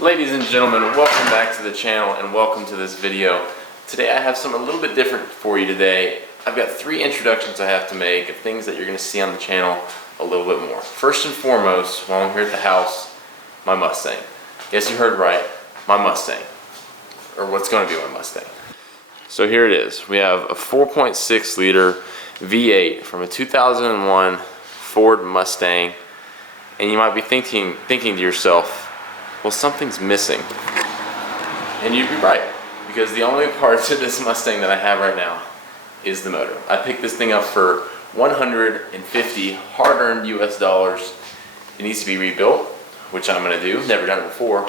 Ladies and gentlemen, welcome back to the channel and welcome to this video. Today I have something a little bit different for you today. I've got 3 introductions I have to make of things that you're going to see on the channel a little bit more. First and foremost, while I'm here at the house, my Mustang. Yes, you heard right, my Mustang. Or what's going to be my Mustang. So here it is. We have a 4.6 liter V8 from a 2001 Ford Mustang. And you might be thinking to yourself, well, something's missing. And you'd be right, because the only part to this Mustang that I have right now is the motor. I picked this thing up for 150 hard-earned US dollars. It needs to be rebuilt, which I'm gonna do, never done it before.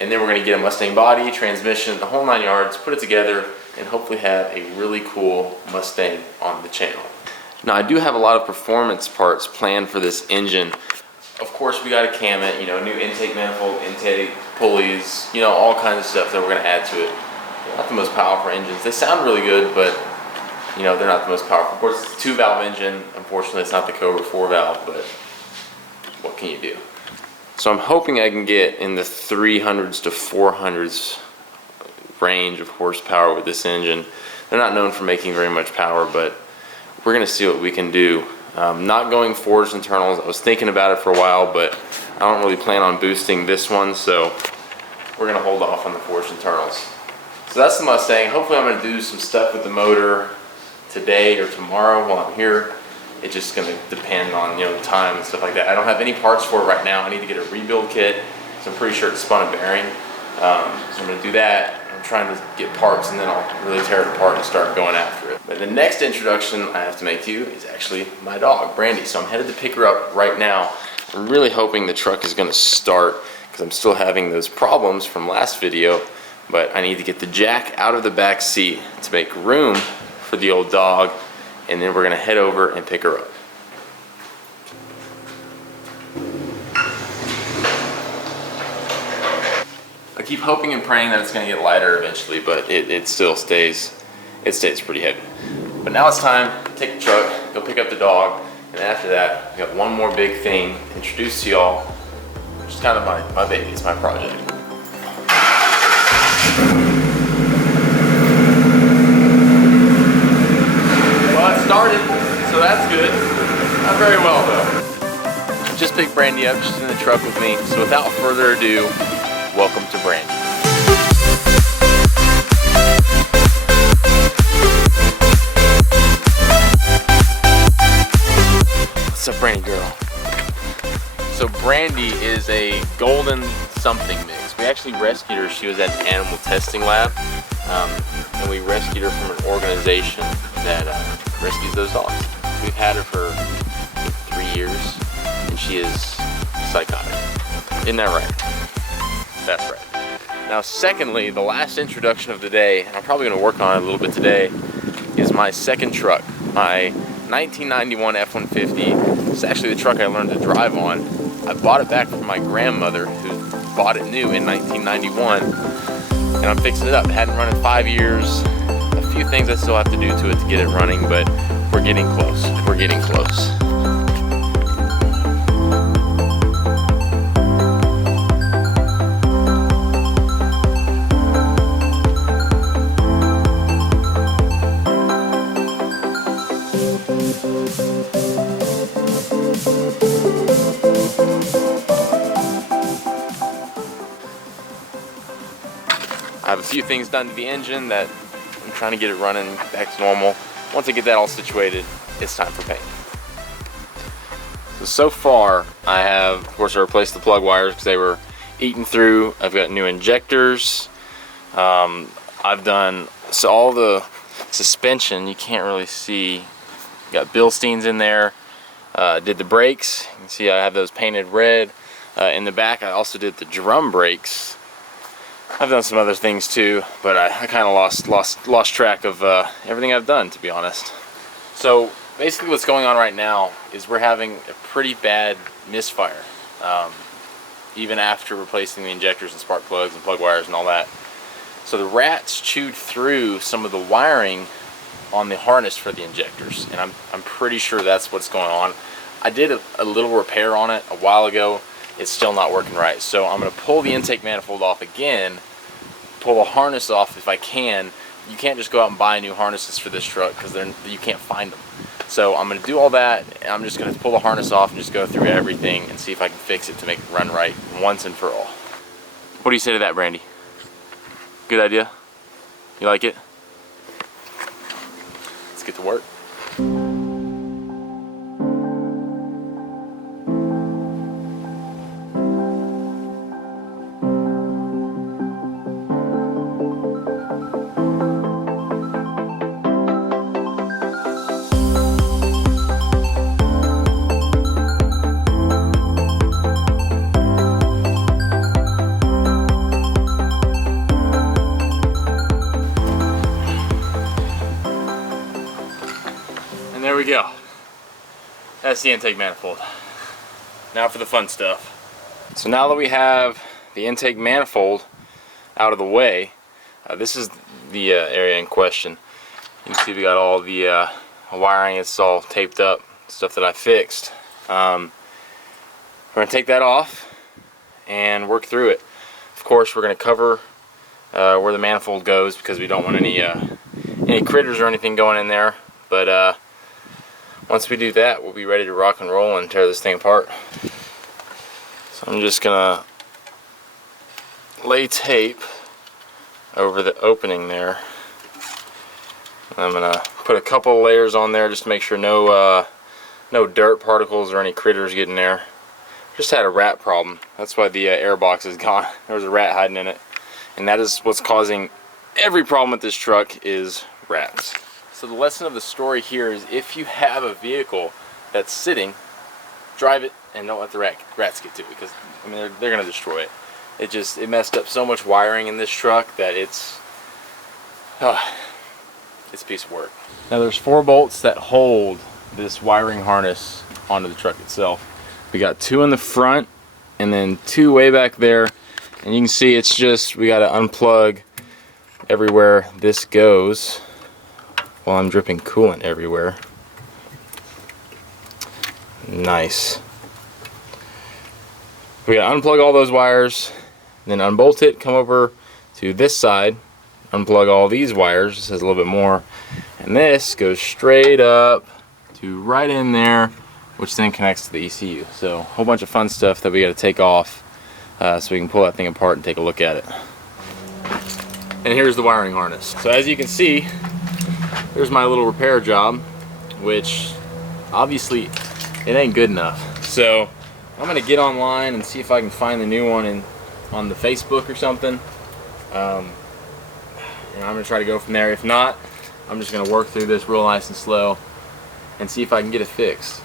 And then we're gonna get a Mustang body, transmission, the whole 9 yards, put it together, and hopefully have a really cool Mustang on the channel. Now, I do have a lot of performance parts planned for this engine. Of course, we got to cam it, you know, new intake manifold, intake pulleys, you know, all kinds of stuff that we're going to add to it. They're not the most powerful engines. They sound really good, but, you know, they're not the most powerful. Of course, it's a 2-valve engine. Unfortunately, it's not the Covert 4-valve, but what can you do? So I'm hoping I can get in the 300s to 400s range of horsepower with this engine. They're not known for making very much power, but we're going to see what we can do. Not going forged internals. I was thinking about it for a while, but I don't really plan on boosting this one, so we're going to hold off on the forged internals. So that's the Mustang. Hopefully I'm going to do some stuff with the motor today or tomorrow while I'm here. It's just going to depend on, you know, time and stuff like that. I don't have any parts for it right now. I need to get a rebuild kit, so I'm pretty sure it's spun a bearing. So I'm going to do that. I'm trying to get parts, and then I'll really tear it apart and start going after it. But the next introduction I have to make to you is actually my dog, Brandy. So I'm headed to pick her up right now. I'm really hoping the truck is going to start, because I'm still having those problems from last video. But I need to get the jack out of the back seat to make room for the old dog, and then we're going to head over and pick her up. I keep hoping and praying that it's going to get lighter eventually, but it still stays pretty heavy. But now it's time to take the truck, go pick up the dog, and after that, we got one more big thing to introduce to y'all, which is kind of my baby. It's my project. Well, it started, so that's good. Not very well, though. Just picked Brandy up, she's in the truck with me, so without further ado, welcome to Brandy. What's up, Brandy girl? So Brandy is a golden something mix. We actually rescued her. She was at an animal testing lab, and we rescued her from an organization that rescues those dogs. We've had her for 3 years, and she is psychotic. Isn't that right? That's right. Now, secondly, the last introduction of the day, and I'm probably going to work on it a little bit today, is my second truck, my 1991 F-150. It's actually the truck I learned to drive on. I bought it back from my grandmother, who bought it new in 1991, and I'm fixing it up. It hadn't run in 5 years. A few things I still have to do to it to get it running, but we're getting close. We're getting close. I have a few things done to the engine that I'm trying to get it running back to normal. Once I get that all situated, it's time for paint. So far, I have, of course, I replaced the plug wires because they were eaten through. I've got new injectors. I've done, so all the suspension, you can't really see. Got Bilsteins in there. Did the brakes. You can see I have those painted red. In the back, I also did the drum brakes. I've done some other things too, but I kind of lost track of everything I've done, to be honest. So basically what's going on right now is we're having a pretty bad misfire, even after replacing the injectors and spark plugs and plug wires and all that. So the rats chewed through some of the wiring on the harness for the injectors, and I'm pretty sure that's what's going on. I did a little repair on it a while ago, it's still not working right. So I'm going to pull the intake manifold off again, pull the harness off if I can. You can't just go out and buy new harnesses for this truck because you can't find them. So I'm going to do all that, and I'm just going to pull the harness off and just go through everything and see if I can fix it to make it run right once and for all. What do you say to that, Brandy? Good idea? You like it? Let's get to work. There we go. That's the intake manifold. Now for the fun stuff. So now that we have the intake manifold out of the way, this is the area in question. You can see we got all the wiring. It's all taped up, stuff that I fixed. We're going to take that off and work through it. Of course, we're going to cover where the manifold goes because we don't want any critters or anything going in there. But once we do that, we'll be ready to rock and roll and tear this thing apart. So I'm just gonna lay tape over the opening there. I'm gonna put a couple layers on there just to make sure no dirt particles or any critters get in there. Just had a rat problem. That's why the air box is gone. There was a rat hiding in it, and that is what's causing every problem with this truck is rats. So the lesson of the story here is if you have a vehicle that's sitting, drive it and don't let the rats get to it, because I mean they're gonna destroy it. It messed up so much wiring in this truck that it's a piece of work. Now there's 4 bolts that hold this wiring harness onto the truck itself. We got 2 in the front and then 2 way back there, and you can see it's just we got to unplug everywhere this goes. Well, I'm dripping coolant everywhere. Nice. We gotta unplug all those wires, then unbolt it, come over to this side, unplug all these wires. This has a little bit more, and this goes straight up to right in there, which then connects to the ECU. So a whole bunch of fun stuff that we gotta take off so we can pull that thing apart and take a look at it. And here's the wiring harness. So as you can see, there's my little repair job, which obviously it ain't good enough. So I'm gonna get online and see if I can find the new one on the Facebook or something. And I'm gonna try to go from there. If not, I'm just gonna work through this real nice and slow and see if I can get it fixed.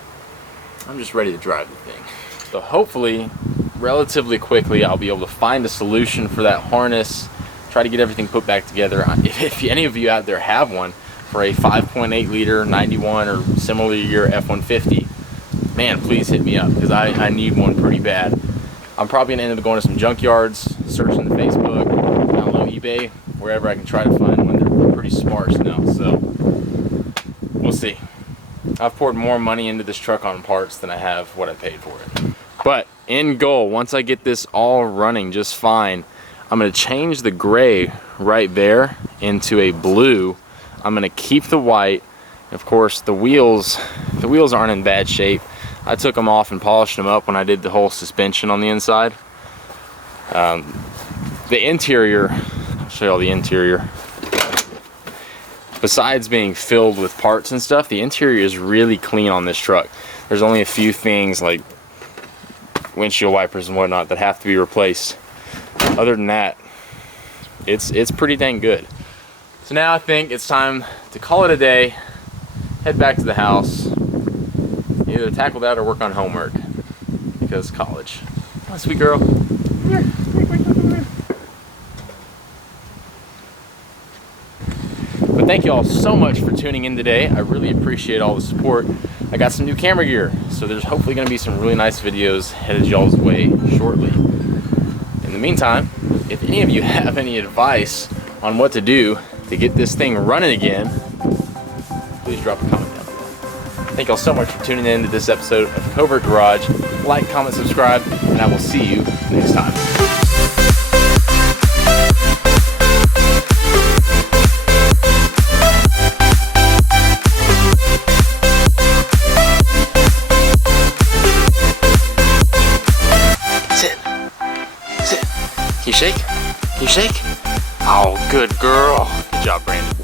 I'm just ready to drive the thing. So hopefully, relatively quickly, I'll be able to find a solution for that harness, try to get everything put back together. If any of you out there have one for a 5.8 liter 91 or similar year F-150, man, please hit me up, because I need one pretty bad. I'm probably gonna end up going to some junkyards, searching the Facebook, down low eBay, wherever I can try to find one. They're pretty sparse now, so we'll see. I've poured more money into this truck on parts than I have what I paid for it. But end goal, once I get this all running just fine, I'm gonna change the gray right there into a blue. I'm gonna keep the white. Of course, the wheels aren't in bad shape. I took them off and polished them up when I did the whole suspension on the inside. The interior, I'll show you all the interior. Besides being filled with parts and stuff, the interior is really clean on this truck. There's only a few things like windshield wipers and whatnot that have to be replaced. Other than that, it's pretty dang good. So now I think it's time to call it a day, head back to the house, either tackle that or work on homework, because college. Oh, sweet girl. Come here. But thank you all so much for tuning in today. I really appreciate all the support. I got some new camera gear, so there's hopefully going to be some really nice videos headed y'all's way shortly. In the meantime, if any of you have any advice on what to do to get this thing running again, please drop a comment down below. Thank y'all so much for tuning in to this episode of Covert Garage. Like, comment, subscribe, and I will see you next time. Sit. Sit. Can you shake? Can you shake? Oh, good girl. Good job, Brandy.